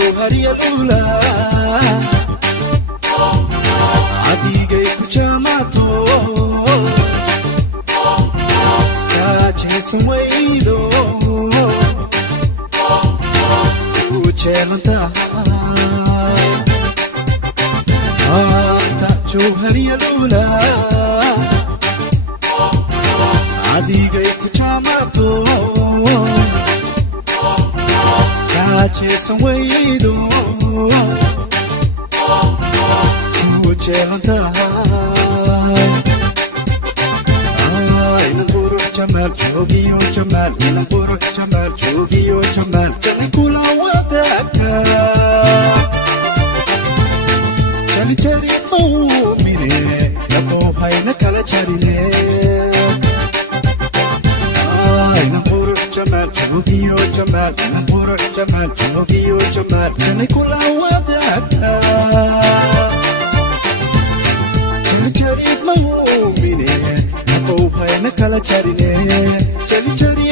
jawhariya lula adigay ku jamato kajeesan waydo ku jeelantahay anta jawhariya lula adigay ku jamato kajeesan waydo ku jeelantahay ina qurux jamaal joogiyo jamaal ina qurux jamaal joogiyo jamaal jani kula wadaagta jani jari muumine yaboo hayna kala jarine ina qurux jamaal joogiyo jamaal ina qurux jamaal joogiyo jamaal jani kula wadaagta jani jari muumine yaboo hayna kala jarine jani jari